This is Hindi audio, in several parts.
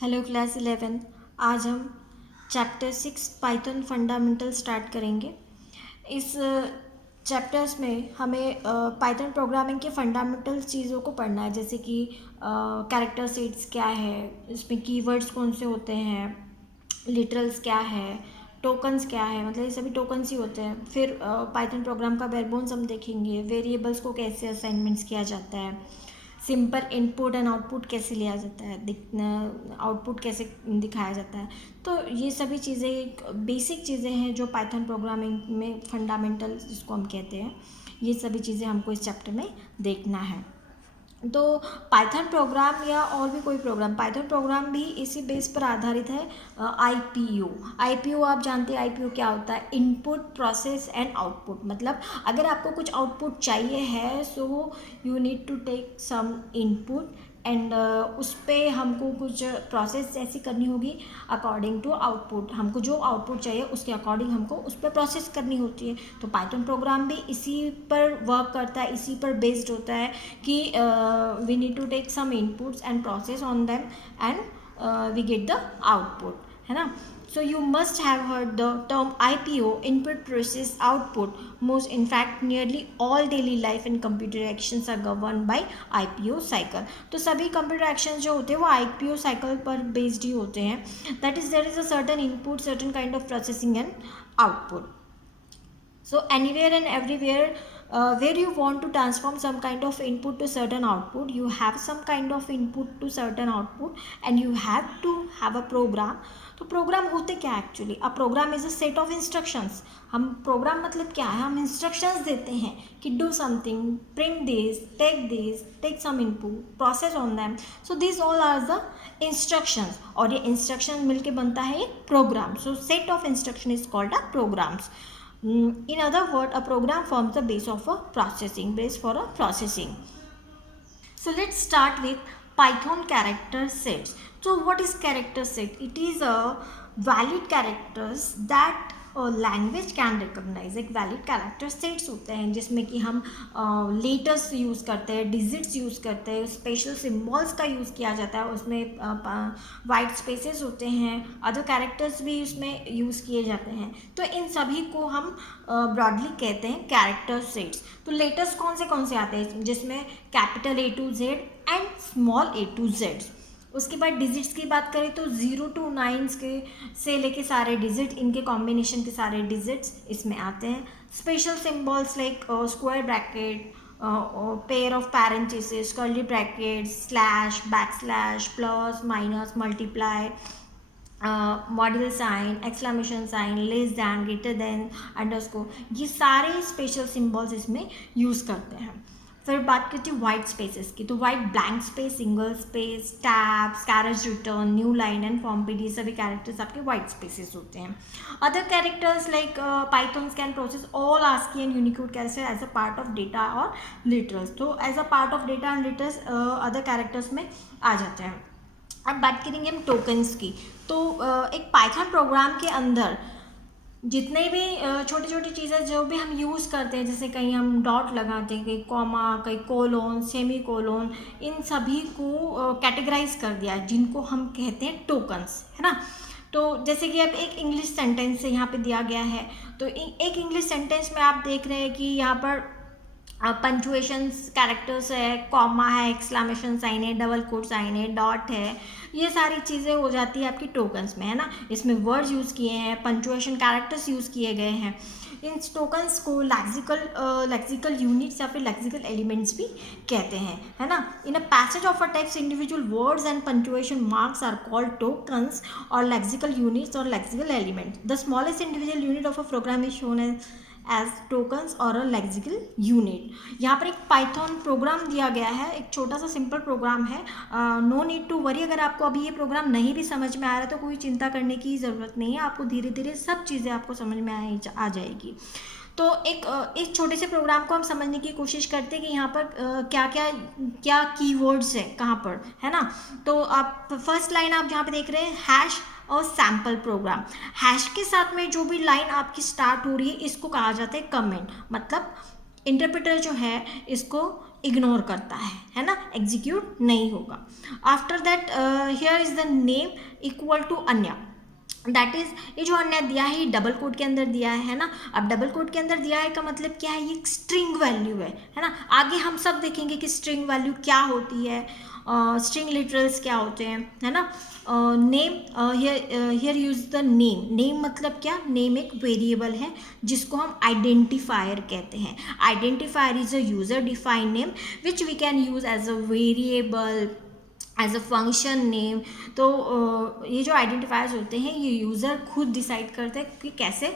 Hello class 11। आज हम चैप्टर 6 पाइथन फंडामेंटल स्टार्ट करेंगे। इस चैप्टर्स में हमें पाइथन प्रोग्रामिंग के फंडामेंटल चीज़ों को पढ़ना है, जैसे कि कैरेक्टर सीड्स क्या है, इसमें कीवर्ड्स कौन से होते हैं, लिटरल्स क्या है, टोकन्स क्या है, मतलब ये सभी टोकन्स ही होते हैं। फिर पाइथन प्रोग्राम का बेयरबोन्स हम देखेंगे, वेरिएबल्स को कैसे असाइनमेंट्स किया जाता है, सिंपल इनपुट एंड आउटपुट कैसे लिया जाता है, आउटपुट कैसे दिखाया जाता है। तो ये सभी चीज़ें एक बेसिक चीज़ें हैं जो पाइथन प्रोग्रामिंग में फंडामेंटल जिसको हम कहते हैं, ये सभी चीज़ें हमको इस चैप्टर में देखना है। तो पाइथन प्रोग्राम या और भी कोई प्रोग्राम, पाइथन प्रोग्राम भी इसी बेस पर आधारित है। आईपीओ आप जानते हैं, आईपीओ क्या होता है? Input process and output. मतलब अगर आपको कुछ आउटपुट चाहिए है, so you need to take some input and उस पर हमको कुछ प्रोसेस ऐसी करनी होगी अकॉर्डिंग टू आउटपुट। हमको जो आउटपुट चाहिए उसके अकॉर्डिंग हमको उस पर प्रोसेस करनी होती है। तो पाइथन प्रोग्राम भी इसी पर वर्क करता है, इसी पर बेस्ड होता है कि we need to take some inputs and process on them and we get the output, है ना। So you must have heard the term IPO, input process output. Most, in fact, nearly all daily life and computer actions are governed by IPO cycle. तो सभी कंप्यूटर एक्शंस जो होते हैं वो IPO साइकिल पर बेस्ड ही होते हैं. That is, there is a certain input, certain kind of processing and output. So anywhere and everywhere where you want to transform some kind of input to certain output, you have some kind of input to certain output and you have to have a program. तो प्रोग्राम होते क्या है actually? A program is a set of instructions. हम प्रोग्राम मतलब क्या है? हम इंस्ट्रक्शंस देते हैं कि do something, print this, take some input, process on them. So this all are the instructions और ये इंस्ट्रक्शन मिलके बनता है एक program. So set of instruction is called a programs. In other words, a program forms the base of a base for a processing. So let's start with Python character sets. So what is character set? It is a valid characters that language can recognise. एक वैलिड कैरेक्टर सेट्स होते हैं जिसमें कि हम लेटर्स यूज़ करते हैं, डिजिट्स यूज़ करते हैं, स्पेशल सिम्बॉल्स का यूज़ किया जाता है. उसमें वाइट स्पेसेस होते हैं, अदर कैरेक्टर्स भी उसमें यूज़ किए जाते हैं. तो इन सभी को हम ब्रॉडली कहते हैं कैरेक्टर सेट्स. तो लेटर्स कौन से आते हैं? जिसमें capital A to Z and small a to Z. उसके बाद डिजिट्स की बात करें तो 0 to 9 के से लेके सारे डिजिट, इनके कॉम्बिनेशन के सारे डिजिट्स इसमें आते हैं. Special symbols like square bracket, pair of parenthesis, curly bracket, slash, backslash, plus, minus, multiply, module sign, exclamation sign, less than, greater than, underscore, ये सारे स्पेशल सिंबल्स इसमें यूज़ करते हैं. फिर बात करती हूँ वाइट स्पेसेस की. तो white blank space, single space, tabs, carriage return, new line and form feed, सभी कैरेक्टर्स आपके वाइट स्पेसेस होते हैं. Other characters like Python can process all ASCII and Unicode character as a part of data और लिटरल्स. तो as a part of data and literals other characters में आ जाते हैं. अब बात करेंगे हम टोकन्स की. तो एक पाइथन प्रोग्राम के अंदर जितने भी छोटी छोटी चीज़ें जो भी हम यूज़ करते हैं, जैसे कहीं हम डॉट लगाते हैं, कहीं कॉमा, कहीं कोलोन, सेमी कोलोन, इन सभी को कैटेगराइज कर दिया है जिनको हम कहते हैं टोकन्स, है ना. तो जैसे कि अब एक इंग्लिश सेंटेंस से यहाँ पे दिया गया है. तो एक इंग्लिश सेंटेंस में आप देख रहे हैं कि यहाँ पर पंचुएशन कैरेक्टर्स है, कॉमा है, एक्सक्लेमेशन साइन है, डबल कोट साइन है, डॉट है, ये सारी चीज़ें हो जाती है आपकी टोकन्स में, है ना. इसमें वर्ड्स यूज़ किए हैं, पंचुएशन कैरेक्टर्स यूज़ किए गए हैं. इन टोकन्स को लेक्सिकल यूनिट्स या फिर लेक्सिकल एलिमेंट्स भी कहते हैं, है ना. In a passage of a text, individual words and punctuation marks are called tokens और लेक्सिकल यूनिट्स और lexical elements. The smallest individual unit of a program is shown as tokens और अ लेक्सिकल यूनिट. यहाँ पर एक पाइथन प्रोग्राम दिया गया है, एक छोटा सा सिंपल प्रोग्राम है. No need to worry. अगर आपको अभी ये प्रोग्राम नहीं भी समझ में आ रहा है तो कोई चिंता करने की ज़रूरत नहीं है. आपको धीरे धीरे सब चीज़ें आपको समझ में आ जाएगी. तो एक छोटे से प्रोग्राम को हम समझने की कोशिश करते हैं कि यहाँ पर क्या कीवर्ड्स है कहाँ पर, है ना. तो आप फर्स्ट लाइन आप जहाँ पे देख रहे हैं हैश और सैम्पल प्रोग्राम. हैश के साथ में जो भी लाइन आपकी स्टार्ट हो रही है इसको कहा जाता है कमेंट. मतलब इंटरप्रेटर जो है इसको इग्नोर करता है ना, एग्जीक्यूट नहीं होगा। After that here is the name equal to अन्य, दैट इज ये जो अन्य दिया है ये डबल कोड के अंदर दिया है ना। अब डबल कोड के अंदर दिया है का मतलब क्या है, ये एक स्ट्रिंग वैल्यू है ना। आगे हम सब देखेंगे कि स्ट्रिंग वैल्यू क्या होती है, स्ट्रिंग लिटरल्स क्या होते हैं, है ना। Name, here use the name. Name मतलब क्या, नेम एक वेरिएबल है जिसको हम आइडेंटिफायर कहते हैं। Identifier is a user defined name which we can use as a variable, as a function name. तो ये जो आइडेंटिफायर्स होते हैं ये यूज़र खुद डिसाइड करते हैं कि कैसे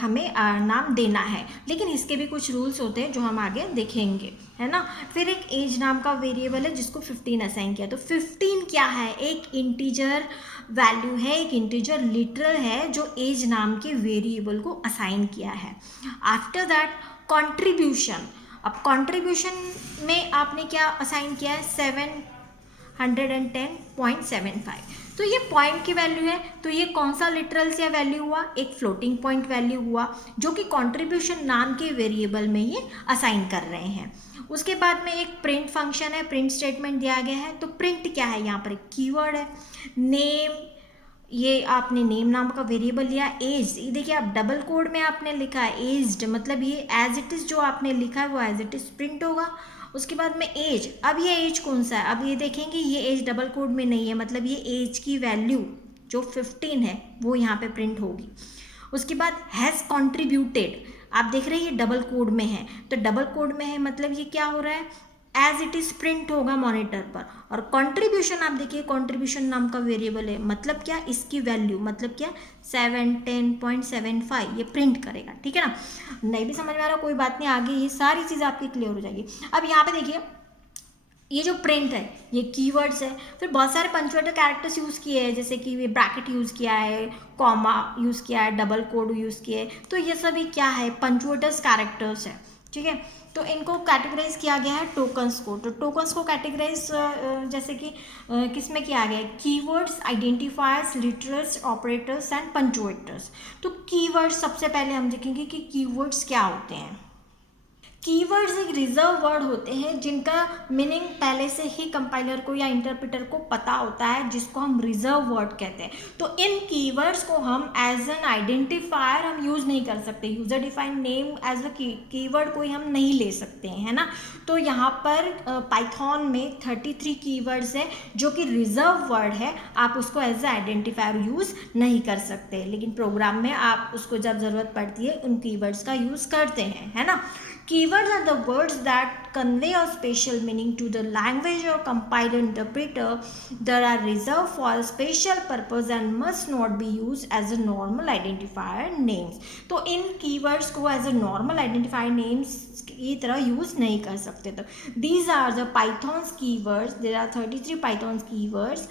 हमें नाम देना है, लेकिन इसके भी कुछ रूल्स होते हैं जो हम आगे देखेंगे, है ना। फिर एक एज नाम का वेरिएबल है जिसको 15 असाइन किया। तो 15 क्या है, एक इंटीजर वैल्यू है, एक इंटीजर लिटरल है जो एज नाम के वेरिएबल को असाइन किया है। After that contribution. अब कॉन्ट्रीब्यूशन में आपने क्या असाइन किया है, 710.75। तो ये पॉइंट की वैल्यू है, तो ये कौन सा लिटरल से वैल्यू हुआ, एक फ्लोटिंग पॉइंट वैल्यू हुआ जो कि कंट्रीब्यूशन नाम के वेरिएबल में ये असाइन कर रहे हैं। उसके बाद में एक प्रिंट फंक्शन है, प्रिंट स्टेटमेंट दिया गया है। तो प्रिंट क्या है, यहाँ पर एक कीवर्ड है। नेम, ये आपने नेम नाम का वेरिएबल लिया। एज, ये देखिए आप डबल कोड में आपने लिखा है एज्ड, मतलब ये एज इट इज़ जो आपने लिखा है वो एज इट इज़ प्रिंट होगा। उसके बाद में एज, अब ये एज कौन सा है, अब ये देखेंगे ये एज डबल कोड में नहीं है, मतलब ये एज की वैल्यू जो 15 है वो यहाँ पे प्रिंट होगी। उसके बाद हैज़ कॉन्ट्रीब्यूटेड, आप देख रहे हैं ये डबल कोड में है, तो डबल कोड में है मतलब ये क्या हो रहा है, एज इट इज़ प्रिंट होगा मॉनिटर पर। और कंट्रीब्यूशन आप देखिए, कंट्रीब्यूशन नाम का वेरिएबल है, मतलब क्या, इसकी वैल्यू मतलब क्या 710.75 ये प्रिंट करेगा, ठीक है ना। नहीं भी समझ में आ रहा कोई बात नहीं, आगे ये सारी चीज़ आपकी क्लियर हो जाएगी। अब यहाँ पे देखिए ये जो प्रिंट है ये कीवर्ड्स है, फिर बहुत सारे पंक्चुएटर कैरेक्टर्स यूज़ किए हैं, जैसे कि ये ब्रैकेट यूज़ किया है, कॉमा यूज़ किया है, डबल कोड यूज़ किए है। तो ये सभी क्या है, पंक्चुएटर्स कैरेक्टर्स है, ठीक है। तो इनको कैटेगराइज किया गया है टोकन्स को। तो टोकन्स को कैटेगराइज जैसे कि किस में किया गया है, keywords, identifiers, literals, operators and punctuators. तो कीवर्ड्स सबसे पहले हम देखेंगे कि कीवर्ड्स क्या होते हैं। कीवर्ड्स एक रिजर्व वर्ड होते हैं जिनका मीनिंग पहले से ही कंपाइलर को या इंटरप्रेटर को पता होता है, जिसको हम रिजर्व वर्ड कहते हैं। तो इन कीवर्ड्स को हम एज एन आइडेंटिफायर हम यूज़ नहीं कर सकते, user defined name as a keyword कोई हम नहीं ले सकते हैं, है ना। तो यहाँ पर पाइथन में 33 कीवर्ड्स है जो कि रिजर्व वर्ड है, आप उसको एज ए आइडेंटिफायर यूज़ नहीं कर सकते, लेकिन प्रोग्राम में आप उसको जब ज़रूरत पड़ती है उन कीवर्ड्स का यूज़ करते हैं, है ना। Keywords are the words that convey a special meaning to the language or compiler interpreter that are reserved for a special purpose and must not be used as a normal identifier names. तो इन keywords को as a normal identifier names की तरह यूज़ नहीं कर सकते। तो these are the Python's keywords. There are 33 Python's keywords: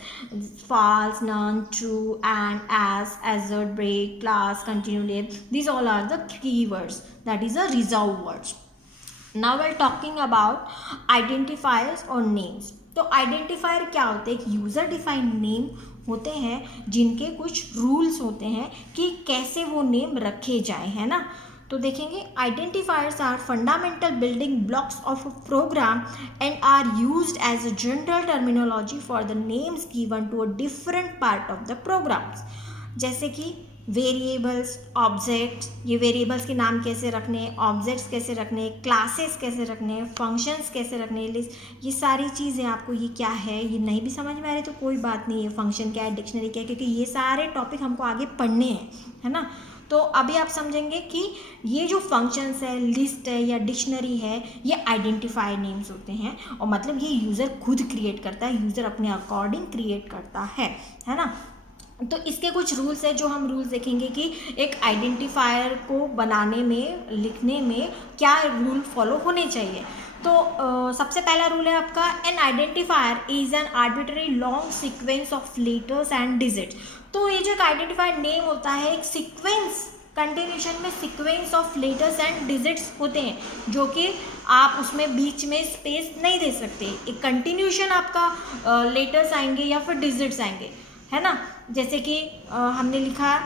false, none, true, and, as, assert, break, class, continue. These all are the keywords. That is a reserved words. Now we're talking about identifiers or names. तो आइडेंटिफायर क्या होते हैं, एक यूज़र डिफाइंड नेम होते हैं जिनके कुछ रूल्स होते हैं कि कैसे वो नेम रखे जाए, है ना। तो देखेंगे identifiers are fundamental building blocks of a program and are used as a general terminology for the names given to a different part of the programs. जैसे कि वेरिएबल्स, ऑब्जेक्ट्स, ये वेरिएबल्स के नाम कैसे रखने, ऑब्जेक्ट्स कैसे रखने, क्लासेस कैसे रखने, फंक्शंस कैसे रखने, लिस्ट, ये सारी चीज़ें आपको ये क्या है ये नहीं भी समझ में आ रही तो कोई बात नहीं है, फंक्शन क्या है, डिक्शनरी क्या है, क्योंकि ये सारे टॉपिक हमको आगे पढ़ने हैं, है ना। तो अभी आप समझेंगे कि ये जो फंक्शंस है, लिस्ट है या डिक्शनरी है, ये आइडेंटिफायर नेम्स होते हैं, और मतलब ये यूज़र खुद क्रिएट करता है, यूज़र अपने अकॉर्डिंग क्रिएट करता है ना। तो इसके कुछ रूल्स है जो हम रूल्स देखेंगे कि एक आइडेंटिफायर को बनाने में, लिखने में क्या रूल फॉलो होने चाहिए। तो सबसे पहला रूल है आपका, N identifier is an arbitrary long sequence of letters and digits. तो ये जो एक आइडेंटिफायर नेम होता है, एक सीक्वेंस, कंटिन्यूशन में sequence of letters and digits होते हैं जो कि आप उसमें बीच में स्पेस नहीं दे सकते। एक कंटिन्यूशन आपका लेटर्स आएंगे या फिर डिजिट्स आएंगे, है ना। जैसे कि हमने लिखा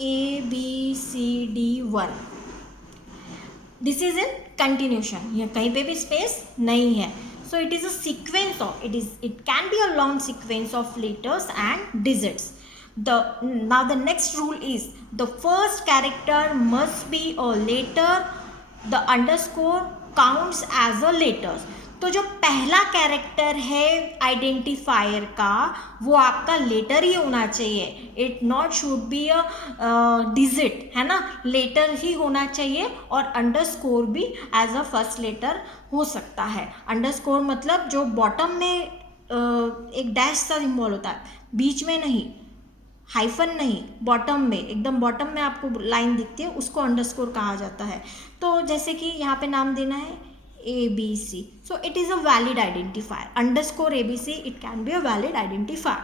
ABCD1, this is in continuation, ये कहीं पे भी स्पेस नहीं है. So it is a sequence of, it can be a long sequence of letters and digits. Now the next rule is the first character must be a letter. The underscore counts as a letters. तो जो पहला कैरेक्टर है आइडेंटिफायर का वो आपका लेटर ही होना चाहिए. It not should be a digit, है ना, लेटर ही होना चाहिए. और अंडरस्कोर भी एज अ फर्स्ट लेटर हो सकता है. अंडरस्कोर मतलब जो बॉटम में एक डैश सा सिंबल होता है, बीच में नहीं, हाइफन नहीं, बॉटम में, एकदम बॉटम में आपको लाइन दिखती है, उसको अंडरस्कोर कहा जाता है. तो जैसे कि यहाँ पे नाम देना है ABC, so it is a valid identifier. Underscore ABC, it can be a valid identifier.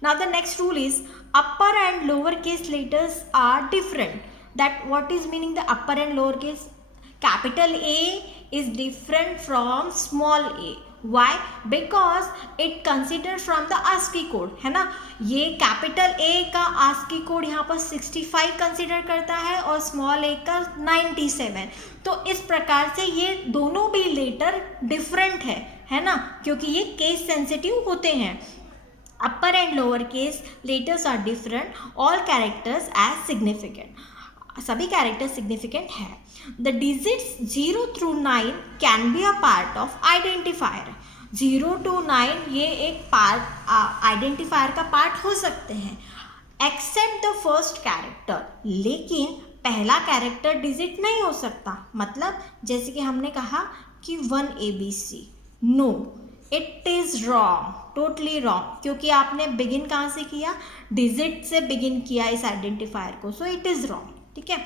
Now the next rule is upper and lower case letters are different. That what is meaning the upper and lower case? Capital A is different from small a. Why? Because it considered from the ASCII code, है ना. ये कैपिटल A का ASCII कोड यहाँ पर 65 कंसिडर करता है और स्मॉल a का 97. तो इस प्रकार से ये दोनों भी लेटर डिफरेंट है ना, क्योंकि ये केस सेंसिटिव होते हैं. Upper and lower case letters are different. All characters as significant, सभी कैरेक्टर्स सिग्निफिकेंट है. The digits 0 through 9 can be a part of identifier. 0 to 9 ये एक पार्ट आइडेंटिफायर का पार्ट हो सकते हैं, एक्सेप्ट द फर्स्ट कैरेक्टर. लेकिन पहला कैरेक्टर डिजिट नहीं हो सकता. मतलब जैसे कि हमने कहा कि 1 ABC, no, it is wrong, totally wrong, क्योंकि आपने बिगिन कहाँ से किया, डिजिट से बिगिन किया इस आइडेंटिफायर को. सो इट इज़ रॉन्ग. ठीक है.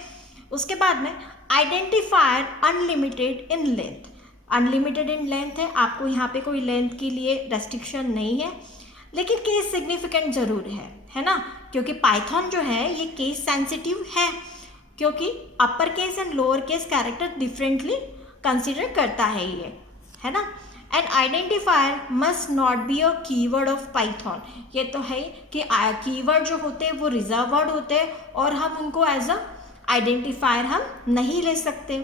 उसके बाद में identifier unlimited in length. Unlimited in length है, आपको यहाँ पे कोई लेंथ के लिए रेस्ट्रिक्शन नहीं है, लेकिन केस सिग्निफिकेंट ज़रूर है ना, क्योंकि पाइथन जो है ये केस सेंसिटिव है, क्योंकि upper case and lower case character differently consider करता है ये, है ना. And identifier must not be a keyword of Python. ये तो है कि कीवर्ड जो होते हैं वो रिजर्व वर्ड होते हैं और हम उनको एज अ आइडेंटिफायर हम नहीं ले सकते.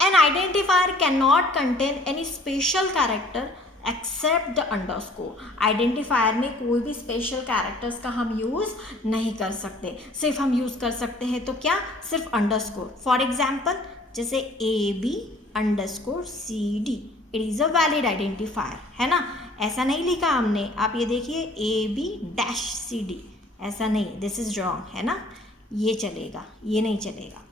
An identifier can not contain any special character except the underscore. Identifier में कोई भी स्पेशल कैरेक्टर्स का हम यूज़ नहीं कर सकते. सिर्फ हम यूज़ कर सकते हैं तो क्या, सिर्फ अंडरस्कोर. फॉर एग्जाम्पल जैसे AB underscore CD, it is a valid identifier, है ना. ऐसा नहीं लिखा हमने, आप ये देखिए AB-CD, ऐसा नहीं, दिस इज़ रॉन्ग, है ना. ये चलेगा, ये नहीं चलेगा.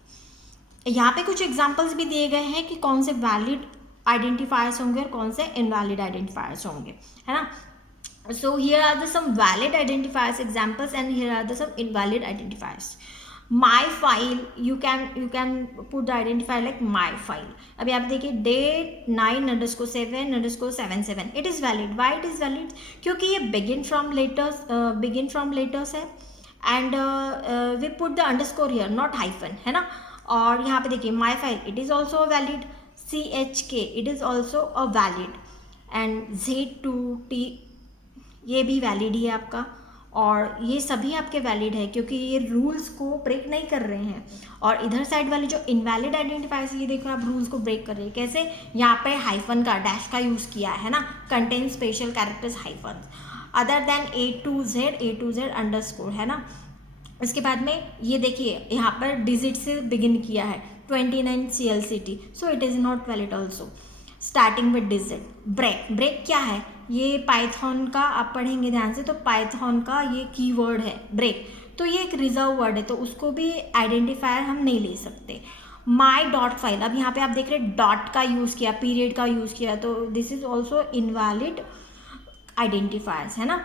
यहाँ पे कुछ एग्जाम्पल्स भी दिए गए हैं कि कौन से वैलिड आइडेंटिफायर्स होंगे और कौन से इनवैलिड आइडेंटिफायर्स होंगे, है ना. So here are the some valid identifiers examples and here are the some invalid identifiers. My file, you can put the identifier like my file. अभी आप देखिए date 9_7_77, it is valid. Why it is valid? क्योंकि ये begin from letters है and we put the underscore here, not hyphen, है ना. और यहाँ पे देखिए my file, it is also valid. CHK, it is also a valid. and Z2T ये भी valid ही है आपका. और ये सभी आपके वैलिड है क्योंकि ये रूल्स को ब्रेक नहीं कर रहे हैं. और इधर साइड वाले जो इनवैलिड आइडेंटिफायर्स, ये देखो आप रूल्स को ब्रेक कर रहे हैं. कैसे, यहाँ पे हाइफन का, डैश का यूज़ किया है ना, contain special characters hyphen other than A to Z underscore, है ना. इसके बाद में ये देखिए यहाँ पर डिजिट से बिगिन किया है 29 CLCT, so it is not valid also. Starting with digit. Break क्या है, ये पाइथन का आप पढ़ेंगे ध्यान से, तो पाइथन का ये कीवर्ड है ब्रेक, तो ये एक रिजर्व वर्ड है, तो उसको भी आइडेंटिफायर हम नहीं ले सकते. माई डॉट फाइल, अब यहाँ पे आप देख रहे डॉट का यूज़ किया, पीरियड का यूज़ किया, तो this is also invalid identifiers, है ना.